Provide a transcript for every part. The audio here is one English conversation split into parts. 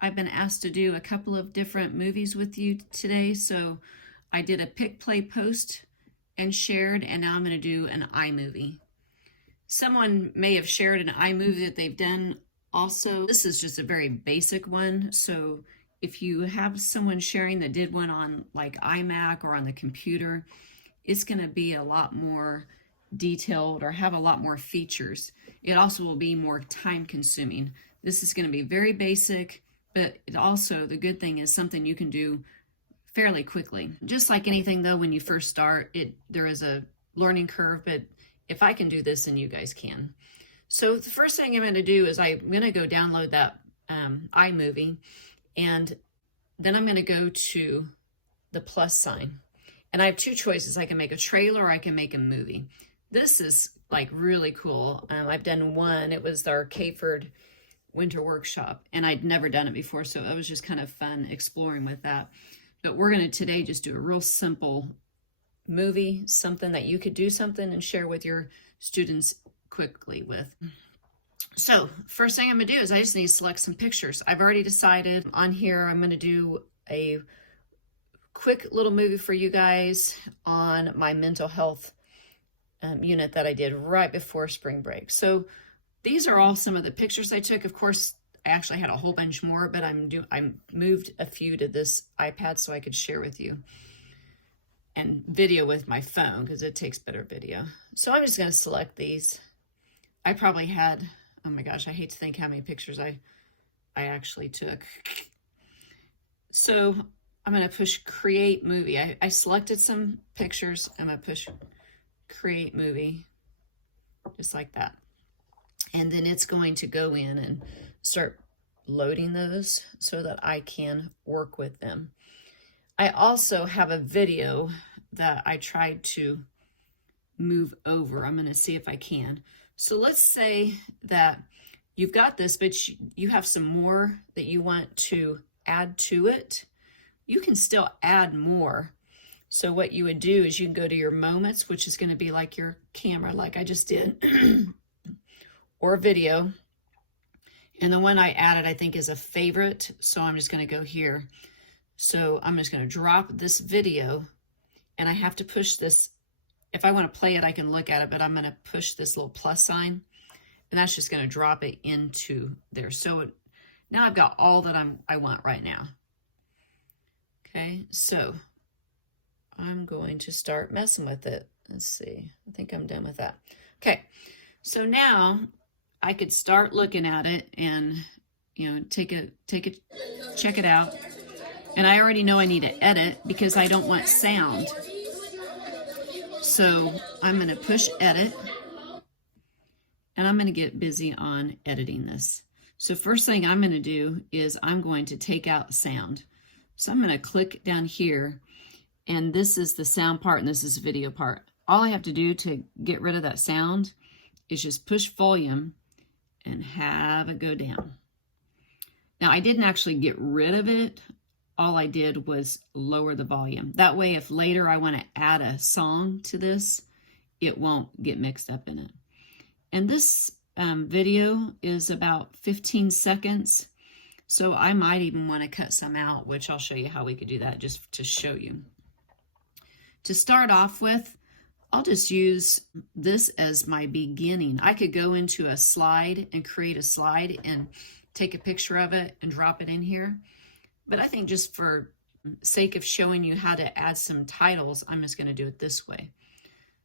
I've been asked to do a couple of different movies with you today. So I did a pick, play, post, and shared, and now I'm going to do an iMovie. Someone may have shared an iMovie that they've done also. This is just a very basic one. So if you have someone sharing that did one on like iMac or on the computer, it's going to be a lot more detailed or have a lot more features. It also will be more time consuming. This is going to be very basic, but it also, the good thing is something you can do fairly quickly. Just like anything though, when you first start, there is a learning curve, but if I can do this, then you guys can. So the first thing I'm going to do is I'm going to go download that iMovie, and then I'm going to go to the plus sign. And I have two choices. I can make a trailer or I can make a movie. This is like really cool. I've done one. It was our Caford winter workshop, and I'd never done it before, so it was just kind of fun exploring with that. But we're going to today just do a real simple movie, something that you could do something and share with your students quickly with. So first thing I'm going to do is I just need to select some pictures. I've already decided on here I'm going to do a quick little movie for you guys on my mental health unit that I did right before spring break. So these are all some of the pictures I took. Of course, I actually had a whole bunch more, but I moved a few to this iPad so I could share with you and video with my phone because it takes better video. So I'm just going to select these. I probably had, oh my gosh, I hate to think how many pictures I actually took. So I'm going to push create movie. I selected some pictures. I'm going to push create movie just like that. And then it's going to go in and start loading those so that I can work with them. I also have a video that I tried to move over. I'm going to see if I can. So let's say that you've got this, but you have some more that you want to add to it. You can still add more. So what you would do is you can go to your moments, which is going to be like your camera, like I just did, or video. And the one I added, I think, is a favorite. So I'm just going to go here. So I'm just going to drop this video, and I have to push this. If I want to play it, I can look at it, but I'm going to push this little plus sign, and that's just going to drop it into there. So now I've got all that I want right now. Okay, so I'm going to start messing with it. Let's see. I think I'm done with that. Okay, so now I could start looking at it and, you know, check it out. And I already know I need to edit because I don't want sound. So I'm going to push edit, and I'm going to get busy on editing this. So first thing I'm going to do is I'm going to take out sound. So I'm going to click down here, and this is the sound part and this is the video part. All I have to do to get rid of that sound is just push volume and have it go down. Now I didn't actually get rid of it. All I did was lower the volume. That way, if later I want to add a song to this, it won't get mixed up in it. And this video is about 15 seconds. So I might even want to cut some out, which I'll show you how we could do that just to show you. To start off with, I'll just use this as my beginning. I could go into a slide and create a slide and take a picture of it and drop it in here. But I think just for sake of showing you how to add some titles, I'm just going to do it this way.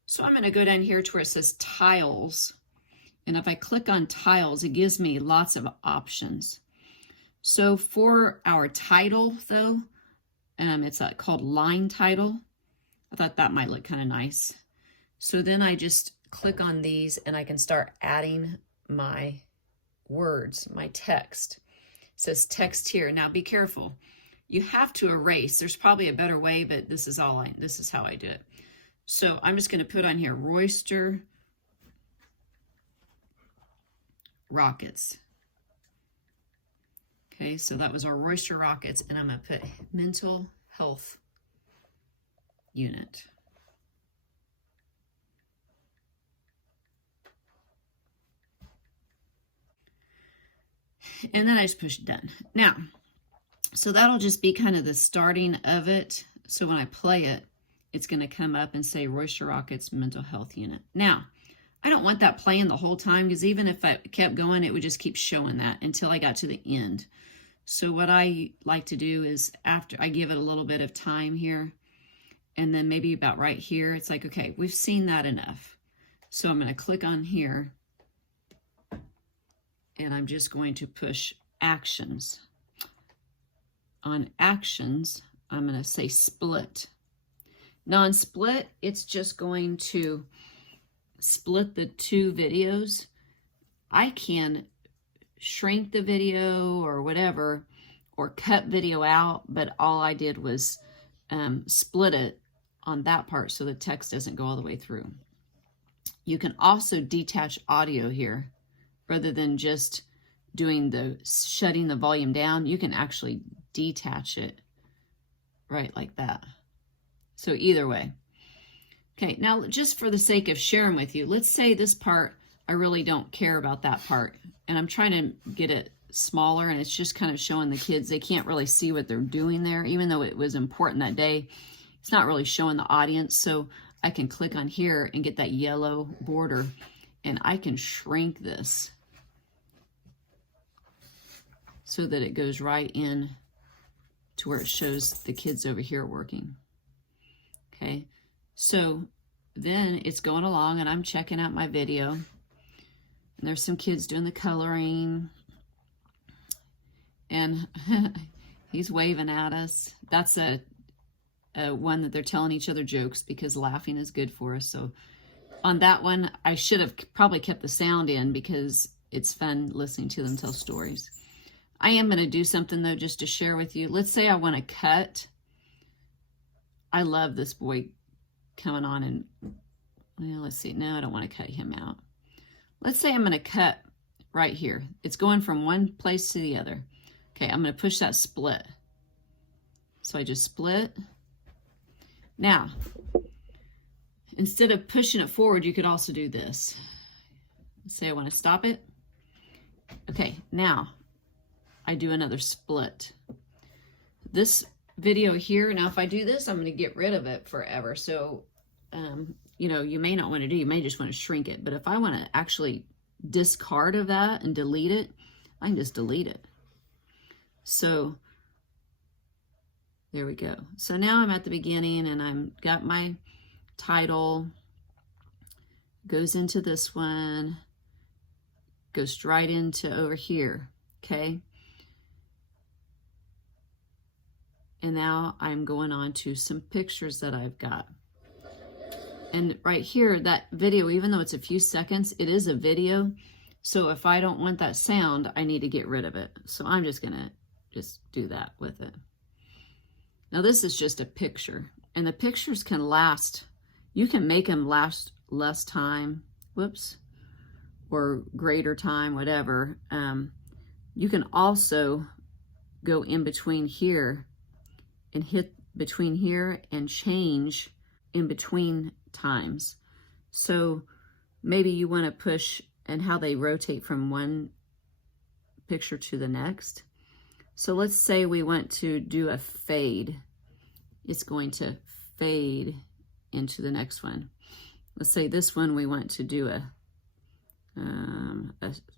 So I'm going to go down here to where it says tiles. And if I click on tiles, it gives me lots of options. So for our title, though, it's called line title. I thought that might look kind of nice. So then I just click on these and I can start adding my words, my text. It says text here. Now be careful. You have to erase. There's probably a better way, but this is how I do it. So I'm just going to put on here Royster Rockets. Okay, so that was our Royster Rockets, and I'm going to put mental health unit. And then I just push done. Now, So that'll just be kind of the starting of it. So when I play it, it's going to come up and say Royster Rockets Mental Health Unit. Now, I don't want that playing the whole time, because even if I kept going, it would just keep showing that until I got to the end. So what I like to do is, after I give it a little bit of time here, and then maybe about right here, it's like, okay, we've seen that enough. So I'm going to click on here, and I'm just going to push actions. On actions, I'm going to say split. Now on split, it's just going to split the two videos. I can shrink the video or whatever, or cut video out, but all I did was split it on that part so the text doesn't go all the way through. You can also detach audio here. Rather than just doing the shutting the volume down, you can actually detach it right like that. So either way. Okay, now just for the sake of sharing with you, let's say this part, I really don't care about that part, and I'm trying to get it smaller, and it's just kind of showing the kids, they can't really see what they're doing there, even though it was important that day. It's not really showing the audience, so I can click on here and get that yellow border, and I can shrink this so that it goes right in to where it shows the kids over here working. Okay, so then it's going along and I'm checking out my video. And there's some kids doing the coloring. And he's waving at us. That's a one that they're telling each other jokes, because laughing is good for us. So on that one, I should have probably kept the sound in, because it's fun listening to them tell stories. I am going to do something though, just to share with you. Let's say I want to cut. I love this boy coming on, and well, let's see. No, I don't want to cut him out. Let's say I'm going to cut right here. It's going from one place to the other. Okay, I'm going to push that split. So I just split. Now, instead of pushing it forward, you could also do this. Let's say I want to stop it. Okay, now I do another split. This video here, now if I do this, I'm going to get rid of it forever. So, you know, you may not want to do, you may just want to shrink it. But if I want to actually discard of that and delete it, I can just delete it. So there we go. So now I'm at the beginning and I'm got my title, goes into this one, goes right into over here. Okay. And now I'm going on to some pictures that I've got. And right here, that video, even though it's a few seconds, it is a video. So if I don't want that sound, I need to get rid of it. So I'm just gonna just do that with it. Now this is just a picture, and the pictures can last, you can make them last less time, whoops, or greater time, whatever. You can also go in between here and hit between here and change in between times. So maybe you want to push and how they rotate from one picture to the next. So let's say we want to do a fade. It's going to fade into the next one. Let's say this one we want to do a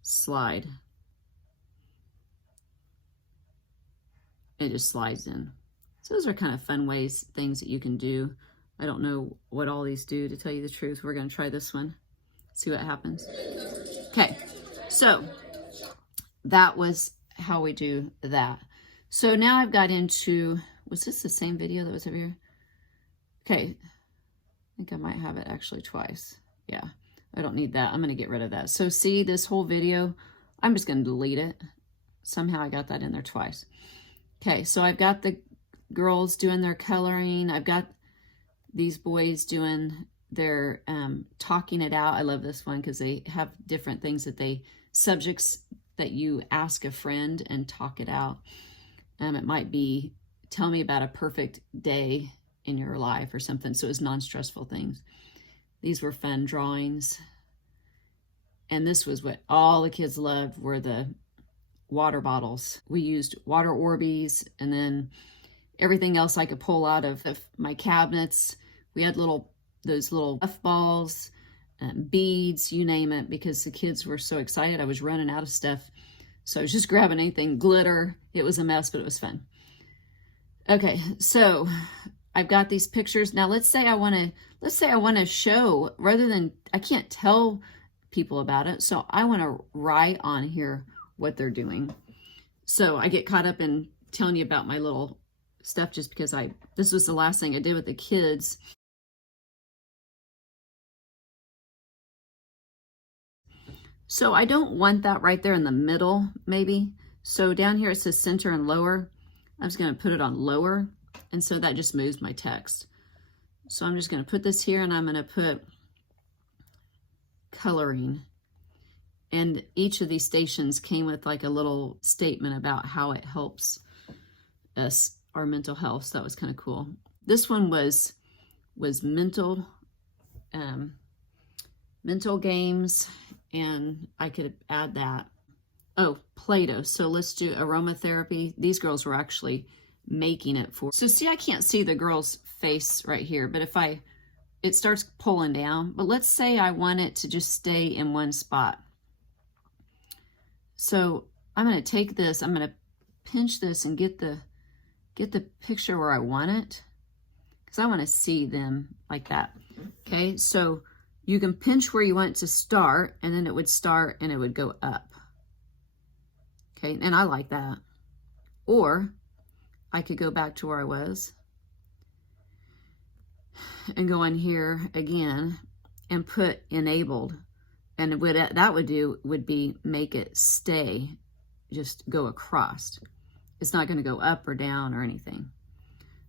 slide. It just slides in. So those are kind of fun ways, things that you can do. I don't know what all these do, to tell you the truth. We're going to try this one, see what happens. Okay, so that was how we do that. So now I've got into, was this the same video that was over here? Okay, I think I might have it actually twice. Yeah, I don't need that. I'm going to get rid of that. So see this whole video, I'm just going to delete it. Somehow I got that in there twice. Okay, so I've got the girls doing their coloring. I've got these boys doing their talking it out. I love this one because they have different things that they, subjects that you ask a friend and talk it out. It might be, tell me about a perfect day in your life or something. So it's non-stressful things. These were fun drawings. And this was what all the kids loved, were the water bottles. We used water Orbeez, and then everything else I could pull out of my cabinets. We had those little puff balls, beads, you name it, because the kids were so excited. I was running out of stuff. So I was just grabbing anything, glitter. It was a mess, but it was fun. Okay, so I've got these pictures. Now let's say I want to show, rather than, I can't tell people about it, so I want to write on here what they're doing. So I get caught up in telling you about my little stuff just because this was the last thing I did with the kids. So I don't want that right there in the middle, maybe. So down here it says center and lower. I'm just going to put it on lower, and so that just moves my text. So I'm just going to put this here, and I'm going to put coloring. And each of these stations came with like a little statement about how it helps us, our mental health. So that was kind of cool. This one was mental games, and I could add that. Oh, Play-Doh. So let's do aromatherapy. These girls were actually making it for. So see, I can't see the girl's face right here, but it starts pulling down. But let's say I want it to just stay in one spot. So I'm going to take this, I'm going to pinch this and get the picture where I want it, because I want to see them like that. Okay, so you can pinch where you want it to start, and then it would start and it would go up. Okay, and I like that. Or I could go back to where I was and go in here again and put enabled. And what that would be make it stay, just go across. It's not going to go up or down or anything.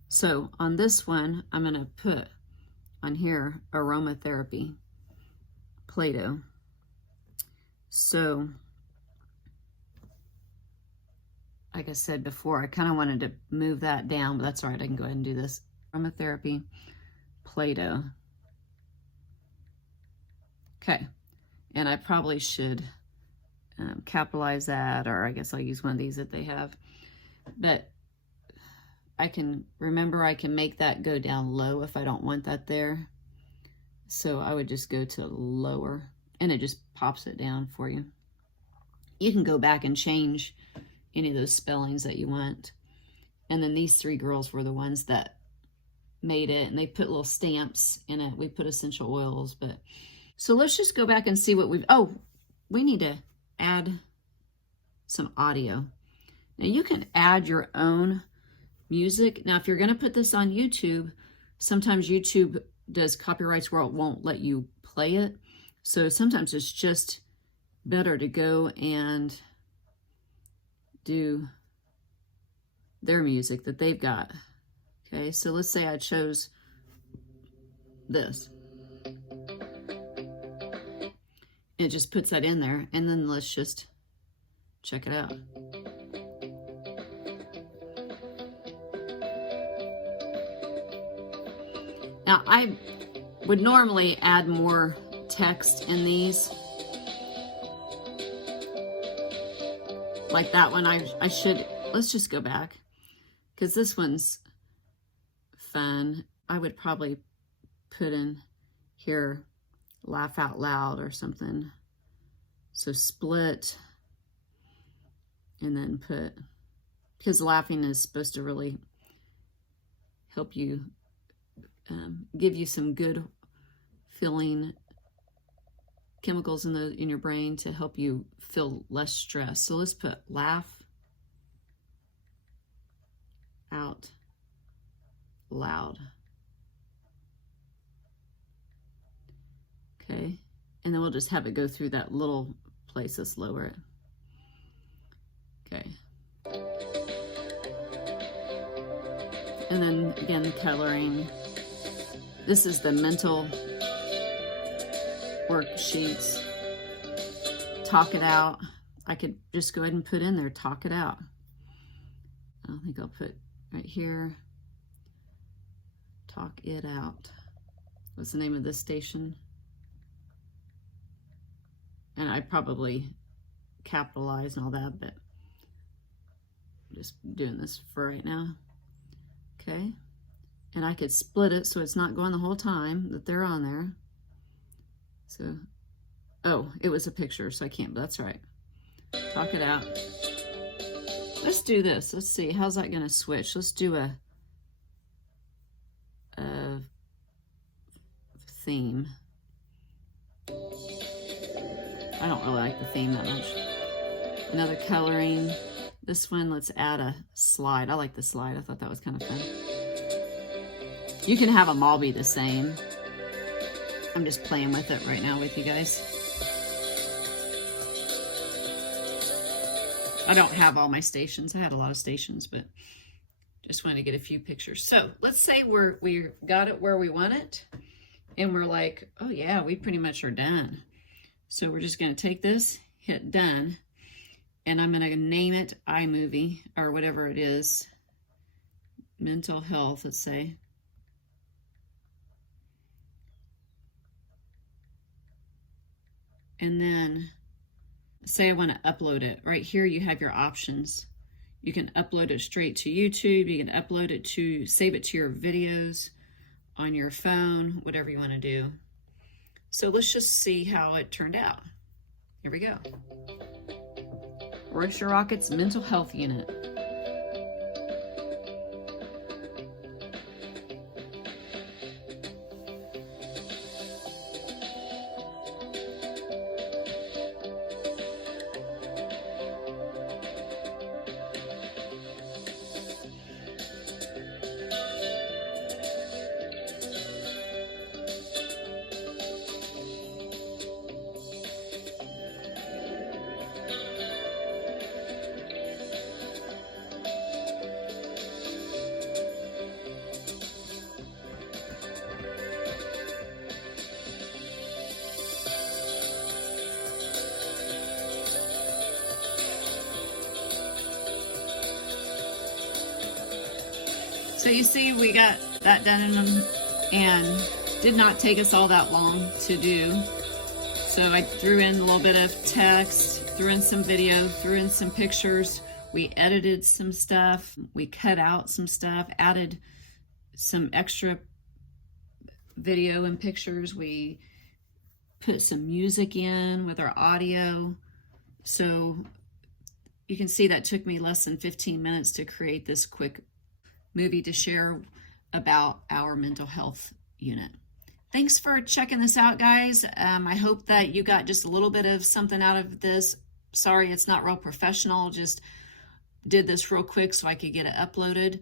So on this one, I'm going to put on here aromatherapy, Play-Doh. So like I said before, I kind of wanted to move that down, but that's all right. I can go ahead and do this. Aromatherapy, Play-Doh. Okay. And I probably should capitalize that, or I guess I'll use one of these that they have. But I can make that go down low if I don't want that there. So I would just go to lower, and it just pops it down for you. You can go back and change any of those spellings that you want. And then these three girls were the ones that made it, and they put little stamps in it. We put essential oils, but so let's just go back and see what we need to add some audio. Now you can add your own music. Now, if you're going to put this on YouTube, sometimes YouTube does copyrights where it won't let you play it. So sometimes it's just better to go and do their music that they've got. Okay, so let's say I chose this. It just puts that in there, and then let's just check it out. Now, I would normally add more text in these. Like that one, let's just go back, because this one's fun. I would probably put in here, laugh out loud or something. So split, and then put, because laughing is supposed to really help you, give you some good feeling chemicals in your brain to help you feel less stress. So let's put laugh out loud. Okay, and then we'll just have it go through that little place. Let's lower it. Okay. And then again, the coloring. This is the mental worksheets. Talk it out. I could just go ahead and put in there, talk it out. I think I'll put right here, talk it out. What's the name of this station? And I probably capitalize and all that, but I'm just doing this for right now. Okay. And I could split it so it's not going the whole time that they're on there. So, oh, it was a picture, so I can't, but that's right. Talk it out. Let's do this. Let's see. How's that going to switch? Let's do a theme. I don't really like the theme that much. Another coloring. This one, let's add a slide. I like the slide. I thought that was kind of fun. You can have them all be the same. I'm just playing with it right now with you guys. I don't have all my stations. I had a lot of stations, but just wanted to get a few pictures. So let's say we got it where we want it, and we're like, oh yeah, we pretty much are done. So we're just going to take this, hit done, and I'm going to name it iMovie, or whatever it is. Mental health, let's say. And then say I want to upload it. Right here you have your options. You can upload it straight to YouTube. You can upload it to, save it to your videos on your phone, whatever you want to do. So let's just see how it turned out. Here we go. Royster Rockets Mental Health Unit. So you see, we got that done in them, and did not take us all that long to do. So I threw in a little bit of text, threw in some video, threw in some pictures. We edited some stuff. We cut out some stuff, added some extra video and pictures. We put some music in with our audio. So you can see that took me less than 15 minutes to create this quick movie to share about our mental health unit. Thanks for checking this out, guys. I hope that you got just a little bit of something out of this. Sorry, it's not real professional. Just did this real quick so I could get it uploaded.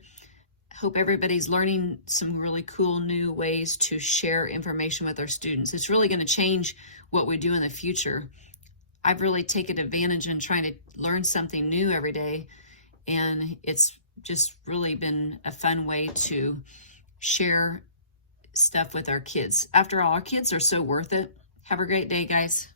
Hope everybody's learning some really cool new ways to share information with our students. It's really going to change what we do in the future. I've really taken advantage in trying to learn something new every day, and it's just really been a fun way to share stuff with our kids. After all, our kids are so worth it. Have a great day, guys.